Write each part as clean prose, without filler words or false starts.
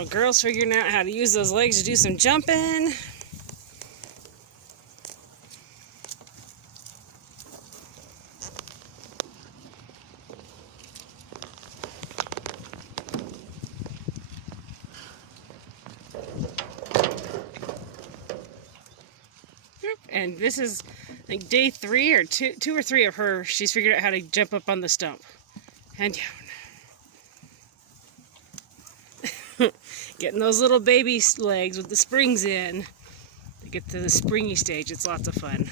Little girl's figuring out how to use those legs to do some jumping. And this is like day 3 or 2 or 3 of her. She's figured out how to jump up on the stump and down. Getting those little baby legs with the springs in to get to the springy stage. It's lots of fun.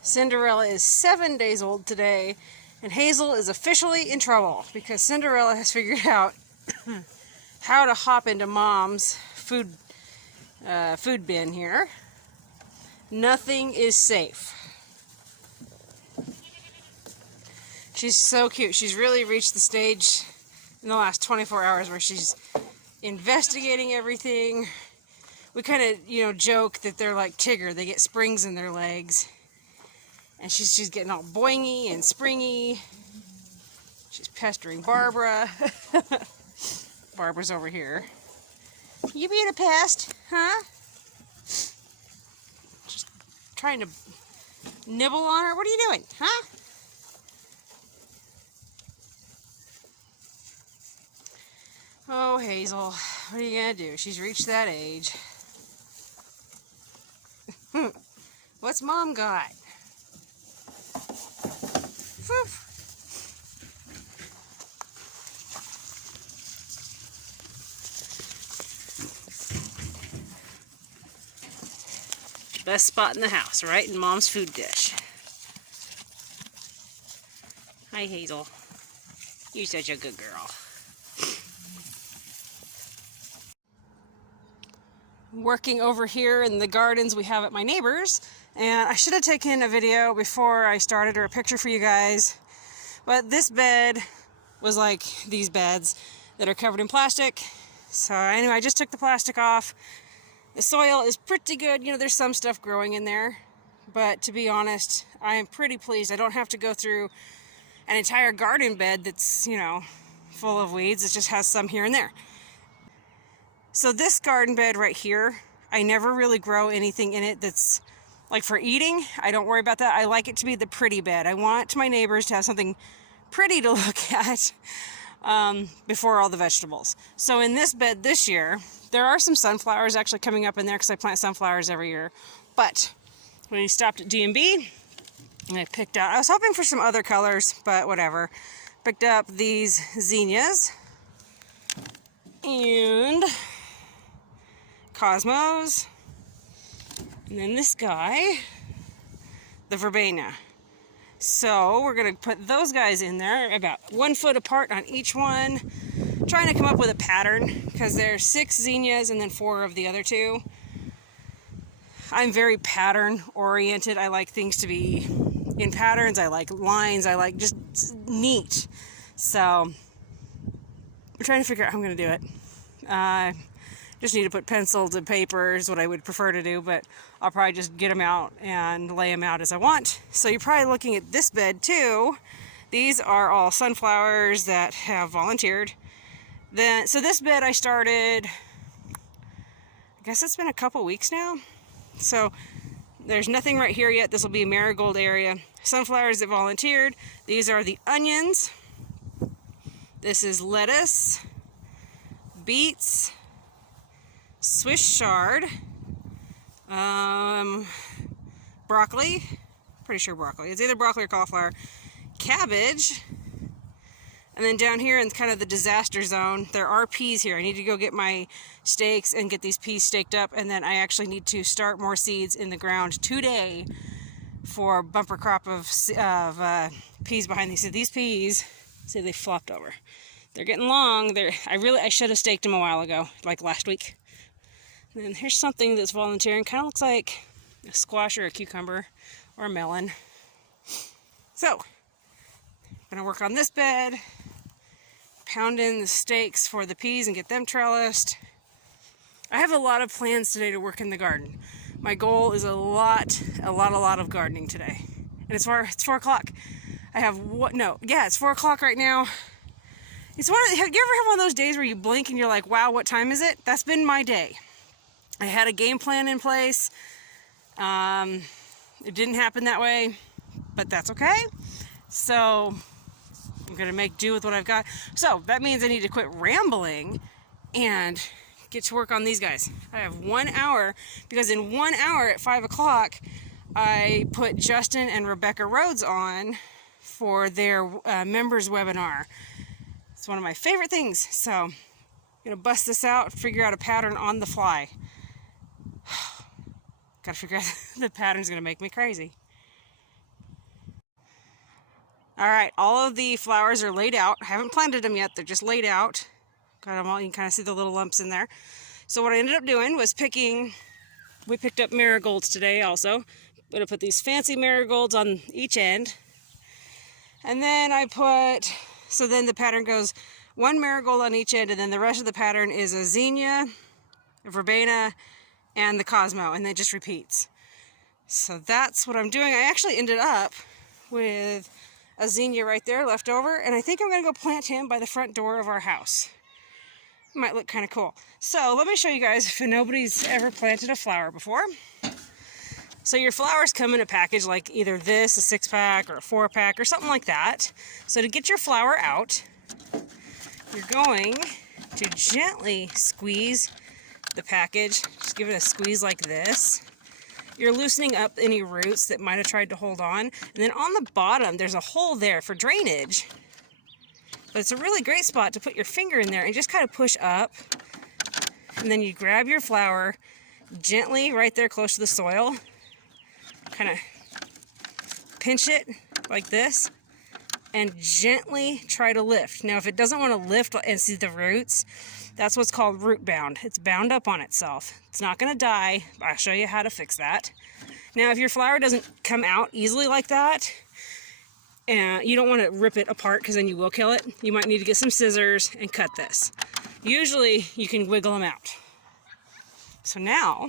Cinderella is 7 days old today, and Hazel is officially in trouble because Cinderella has figured out how to hop into Mom's food bin here. Nothing is safe. She's so cute. She's really reached the stage in the last 24 hours where she's investigating everything. We kind of, joke that they're like Tigger. They get springs in their legs. And she's getting all boingy and springy. She's pestering Barbara. Barbara's over here. You being a pest, huh? Just trying to nibble on her. What are you doing, huh? Oh, Hazel, what are you gonna do? She's reached that age. What's Mom got? Whew. Best spot in the house, right in Mom's food dish. Hi, Hazel. You're such a good girl. Working over here in the gardens we have at my neighbor's, and I should have taken a video before I started or a picture for you guys, but this bed was like these beds that are covered in plastic. So anyway, I just took the plastic off. The soil is pretty good. There's some stuff growing in there, but to be honest, I am pretty pleased. I don't have to go through an entire garden bed that's, full of weeds. It just has some here and there. So this garden bed right here, I never really grow anything in it that's like for eating. I don't worry about that. I like it to be the pretty bed. I want my neighbors to have something pretty to look at before all the vegetables. So in this bed this year, there are some sunflowers actually coming up in there because I plant sunflowers every year. But when we stopped at D&B, I picked out, I was hoping for some other colors, but whatever. Picked up these zinnias and cosmos, and then this guy, the verbena. So we're gonna put those guys in there about 1 foot apart on each one, trying to come up with a pattern because there's 6 zinnias and then 4 of the other 2. I'm very pattern oriented. I like things to be in patterns. I like lines. I like just neat. So I'm trying to figure out how I'm gonna do it. Just need to put pencil to paper is what I would prefer to do, but I'll probably just get them out and lay them out as I want. So you're probably looking at this bed too. These are all sunflowers that have volunteered. So this bed I started, I guess it's been a couple weeks now. So there's nothing right here yet. This will be a marigold area. Sunflowers that volunteered. These are the onions. This is lettuce, beets, Swiss chard, broccoli, pretty sure broccoli. It's either broccoli or cauliflower, cabbage, and then down here in kind of the disaster zone, there are peas here. I need to go get my stakes and get these peas staked up, and then I actually need to start more seeds in the ground today for a bumper crop of peas behind these. So these peas, see, they flopped over. They're getting long. I should have staked them a while ago, like last week. And then here's something that's volunteering. Kind of looks like a squash or a cucumber or a melon. So, I'm going to work on this bed, pound in the stakes for the peas and get them trellised. I have a lot of plans today to work in the garden. My goal is a lot of gardening today. And it's 4 o'clock. I have what? No, yeah, it's 4 o'clock right now. Have you ever have one of those days where you blink and you're like, wow, what time is it? That's been my day. I had a game plan in place. It didn't happen that way, but that's okay. So I'm gonna make do with what I've got. So that means I need to quit rambling and get to work on these guys. I have 1 hour, because in 1 hour at 5 o'clock, I put Justin and Rebecca Rhodes on for their members webinar. It's one of my favorite things. So I'm gonna bust this out, figure out a pattern on the fly. Gotta figure out the pattern's gonna make me crazy. All right, all of the flowers are laid out. I haven't planted them yet, they're just laid out. Got them all, you can kind of see the little lumps in there. So what I ended up doing was we picked up marigolds today also. I'm gonna put these fancy marigolds on each end. And then so then the pattern goes 1 marigold on each end, and then the rest of the pattern is a zinnia, a verbena, and the Cosmo, and then it just repeats. So that's what I'm doing. I actually ended up with a zinnia right there left over, and I think I'm gonna go plant him by the front door of our house. It might look kind of cool. So let me show you guys if nobody's ever planted a flower before. So your flowers come in a package like either this, a 6-pack, or a 4-pack, or something like that. So to get your flower out, you're going to gently squeeze the package. Just give it a squeeze like this. You're loosening up any roots that might have tried to hold on. And then on the bottom, there's a hole there for drainage. But it's a really great spot to put your finger in there and just kind of push up. And then you grab your flower gently right there close to the soil. Kind of pinch it like this and gently try to lift. Now, if it doesn't want to lift and see the roots, that's what's called root bound. It's bound up on itself. It's not going to die. I'll show you how to fix that. Now, if your flower doesn't come out easily like that, and you don't want to rip it apart because then you will kill it, you might need to get some scissors and cut this. Usually, you can wiggle them out. So now,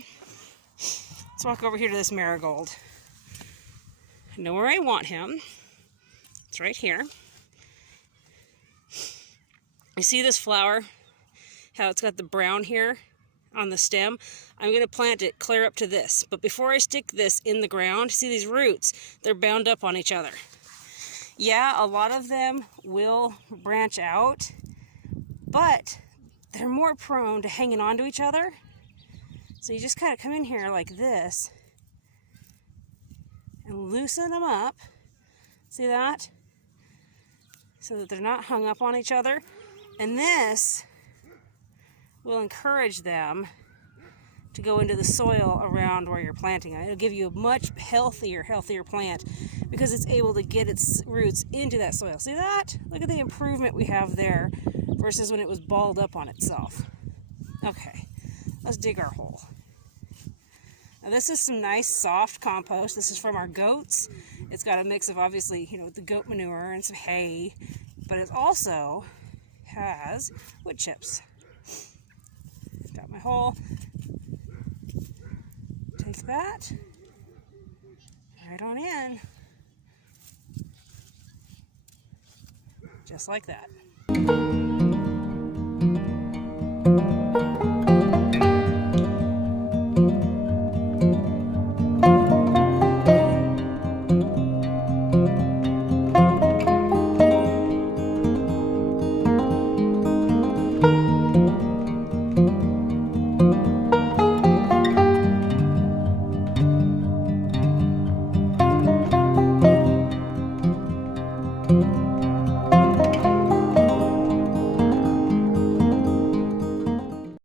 let's walk over here to this marigold. I know where I want him. It's right here. You see this flower? How it's got the brown here on the stem? I'm going to plant it clear up to this. But before I stick this in the ground, see these roots? They're bound up on each other. Yeah, a lot of them will branch out, but they're more prone to hanging on to each other. So you just kind of come in here like this and loosen them up. See that? So that they're not hung up on each other. And this will encourage them to go into the soil around where you're planting it. It'll give you a much healthier plant because it's able to get its roots into that soil. See that? Look at the improvement we have there versus when it was balled up on itself. Okay, let's dig our hole. Now this is some nice soft compost. This is from our goats. It's got a mix of obviously, the goat manure and some hay, but it also has wood chips. Got my hole. Take that right on in. Just like that.